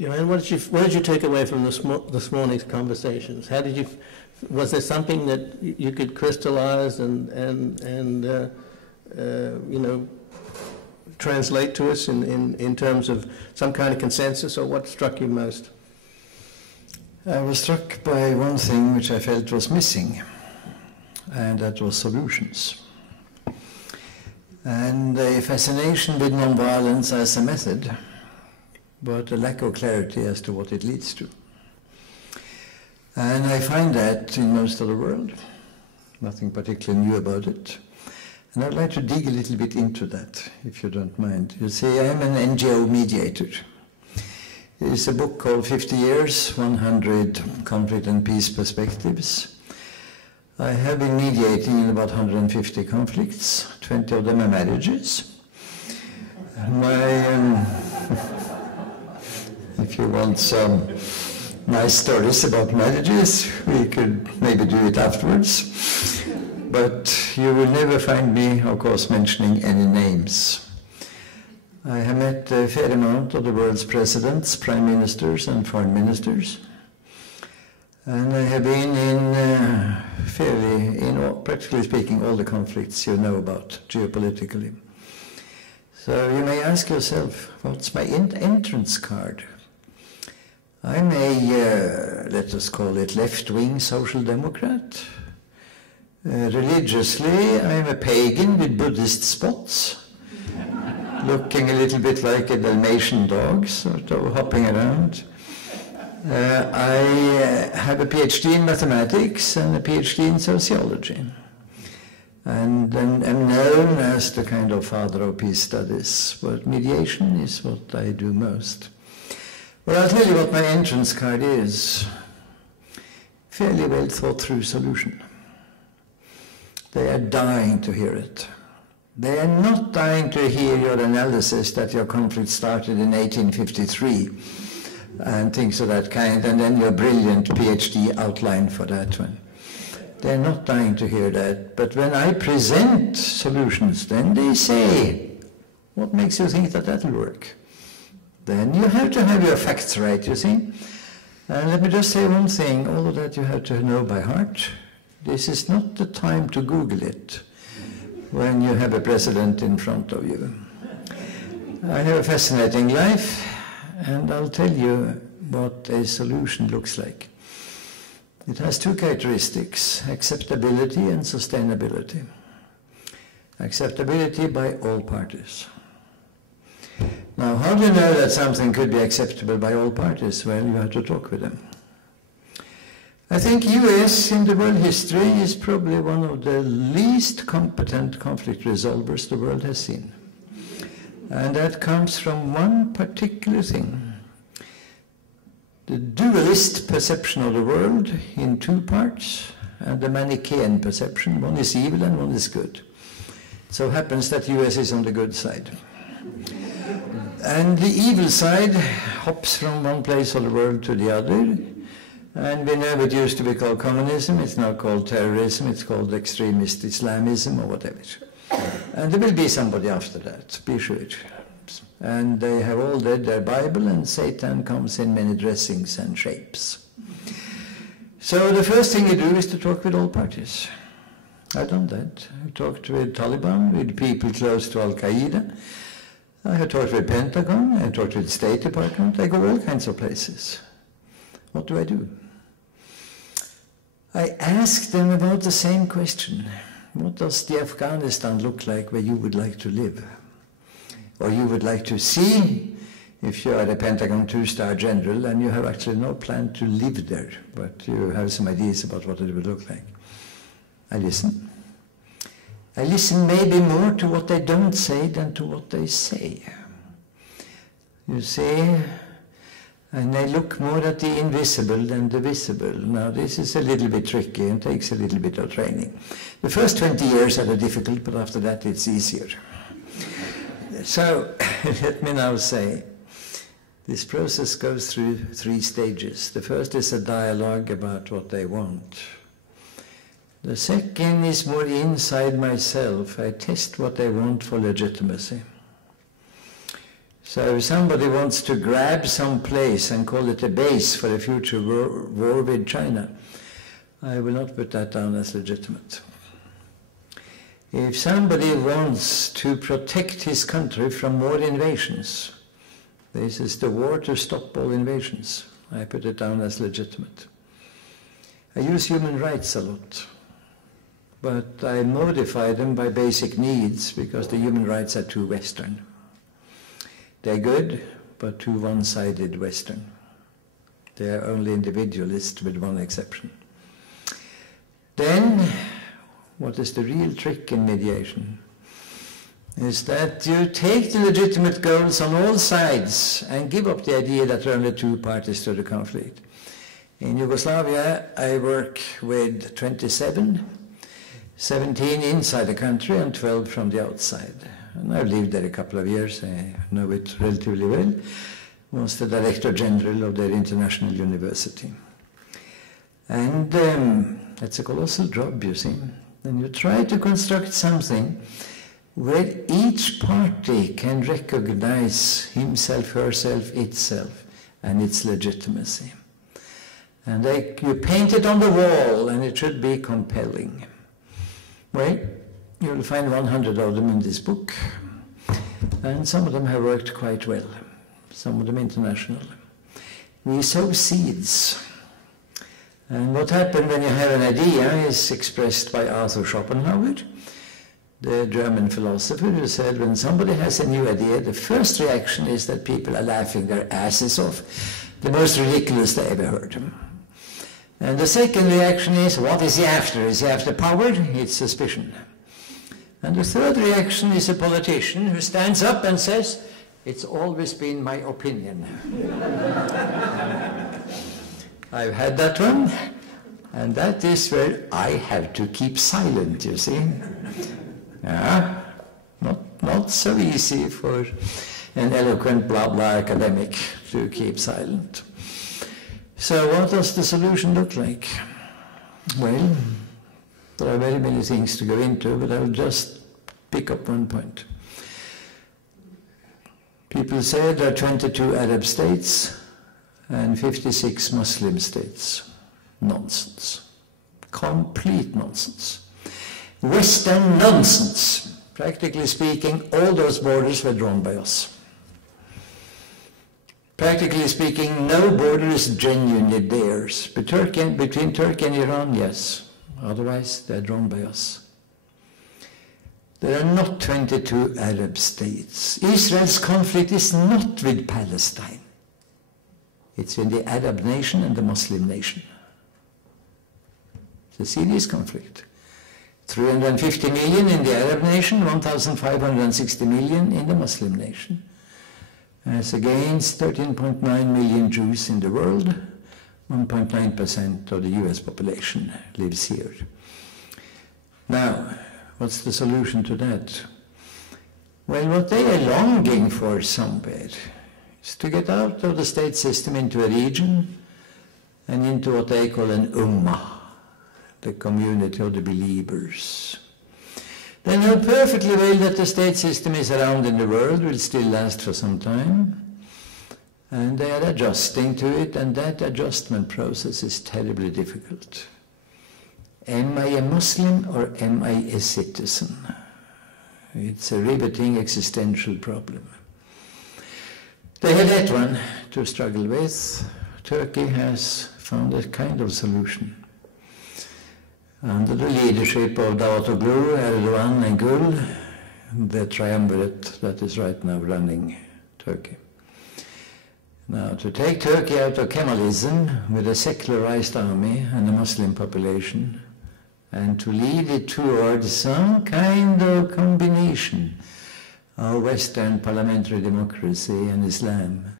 Johan, what did you take away from this morning's conversations? How did you? Was there something that you could crystallize and translate to us in terms of some kind of consensus, or what struck you most? I was struck by one thing which I felt was missing, and that was solutions. And a fascination with nonviolence as a method, but a lack of clarity as to what it leads to. And I find that in most of the world. Nothing particularly new about it. And I'd like to dig a little bit into that, if you don't mind. You see, I'm an NGO mediator. It's a book called 50 Years, 100 Conflict and Peace Perspectives. I have been mediating in about 150 conflicts. 20 of them are marriages. If you want some nice stories about marriages, we could maybe do it afterwards. But you will never find me, of course, mentioning any names. I have met a fair amount of the world's presidents, prime ministers, and foreign ministers. And I have been practically speaking, all the conflicts you know about geopolitically. So you may ask yourself, what's my entrance card? I'm a, let us call it, left-wing social democrat. Religiously, I'm a pagan with Buddhist spots, looking a little bit like a Dalmatian dog, sort of hopping around. I have a PhD in mathematics and a PhD in sociology. And I'm known as the kind of father of peace studies, but mediation is what I do most. Well, I'll tell you what my entrance card is. Fairly well thought through solution. They are dying to hear it. They are not dying to hear your analysis that your conflict started in 1853 and things of that kind, and then your brilliant PhD outline for that one. They're not dying to hear that. But when I present solutions, then they say, what makes you think that that'll work? Then you have to have your facts right, you see. And let me just say one thing, all of that you have to know by heart. This is not the time to Google it when you have a president in front of you. I have a fascinating life, and I'll tell you what a solution looks like. It has two characteristics, acceptability and sustainability. Acceptability by all parties. Now, how do you know that something could be acceptable by all parties? Well, you have to talk with them. I think US in the world history is probably one of the least competent conflict resolvers the world has seen. And that comes from one particular thing. The dualist perception of the world in two parts, and the Manichaean perception, one is evil and one is good. It so happens that US is on the good side. And the evil side hops from one place of the world to the other. And we know it used to be called communism, it's now called terrorism, it's called extremist Islamism or whatever. And there will be somebody after that, be sure. And they have all read their Bible, and Satan comes in many dressings and shapes. So the first thing you do is to talk with all parties. I've done that. I've talked with Taliban, with people close to Al-Qaeda. I have talked with Pentagon, I have talked with State Department. I go all kinds of places. What do I do? I ask them about the same question. What does the Afghanistan look like where you would like to live? Or you would like to see if you are a Pentagon two-star general and you have actually no plan to live there, but you have some ideas about what it would look like. I listen. I listen maybe more to what they don't say than to what they say. You see, and I look more at the invisible than the visible. Now, this is a little bit tricky and takes a little bit of training. The first 20 years are difficult, but after that it's easier. So, let me now say, this process goes through 3 stages. The first is a dialogue about what they want. The second is more inside myself. I test what they want for legitimacy. So if somebody wants to grab some place and call it a base for a future war with China, I will not put that down as legitimate. If somebody wants to protect his country from more invasions, this is the war to stop all invasions, I put it down as legitimate. I use human rights a lot, but I modify them by basic needs because the human rights are too Western. They're good, but too one-sided Western. They are only individualist with one exception. Then, what is the real trick in mediation? Is that you take the legitimate goals on all sides and give up the idea that there are only two parties to the conflict. In Yugoslavia, I work with 27, 17 inside the country and 12 from the outside. And I've lived there a couple of years, I know it relatively well. Was the Director General of their international university. And it's a colossal job, you see. And you try to construct something where each party can recognize himself, herself, itself, and its legitimacy. And you paint it on the wall, and it should be compelling. Well, you'll find 100 of them in this book, and some of them have worked quite well, some of them international. We sow seeds, and what happens when you have an idea is expressed by Arthur Schopenhauer, the German philosopher, who said when somebody has a new idea, the first reaction is that people are laughing their asses off, the most ridiculous they ever heard. And the second reaction is, what is he after? Is he after power? It's suspicion. And the third reaction is a politician who stands up and says, it's always been my opinion. I've had that one, and that is where I have to keep silent, you see. Yeah, not so easy for an eloquent blah blah academic to keep silent. So what does the solution look like? Well, there are very many things to go into, but I'll just pick up one point. People say there are 22 Arab states and 56 Muslim states. Nonsense. Complete nonsense. Western nonsense. Practically speaking, all those borders were drawn by us. Practically speaking, no border is genuinely theirs. Between Turkey and Iran, yes. Otherwise, they're drawn by us. There are not 22 Arab states. Israel's conflict is not with Palestine. It's with the Arab nation and the Muslim nation. It's a serious conflict. 350 million in the Arab nation, 1,560 million in the Muslim nation. As against 13.9 million Jews in the world, 1.9% of the US population lives here. Now, what's the solution to that? Well, what they are longing for somewhere is to get out of the state system into a region and into what they call an ummah, the community of the believers. They know perfectly well that the state system is around in the world, will still last for some time, and they are adjusting to it, and that adjustment process is terribly difficult. Am I a Muslim or am I a citizen? It's a riveting existential problem. They had that one to struggle with. Turkey has found a kind of solution. Under the leadership of Davutoglu, Erdogan and Gül, the triumvirate that is right now running Turkey. Now, to take Turkey out of Kemalism with a secularized army and a Muslim population, and to lead it towards some kind of combination of Western parliamentary democracy and Islam,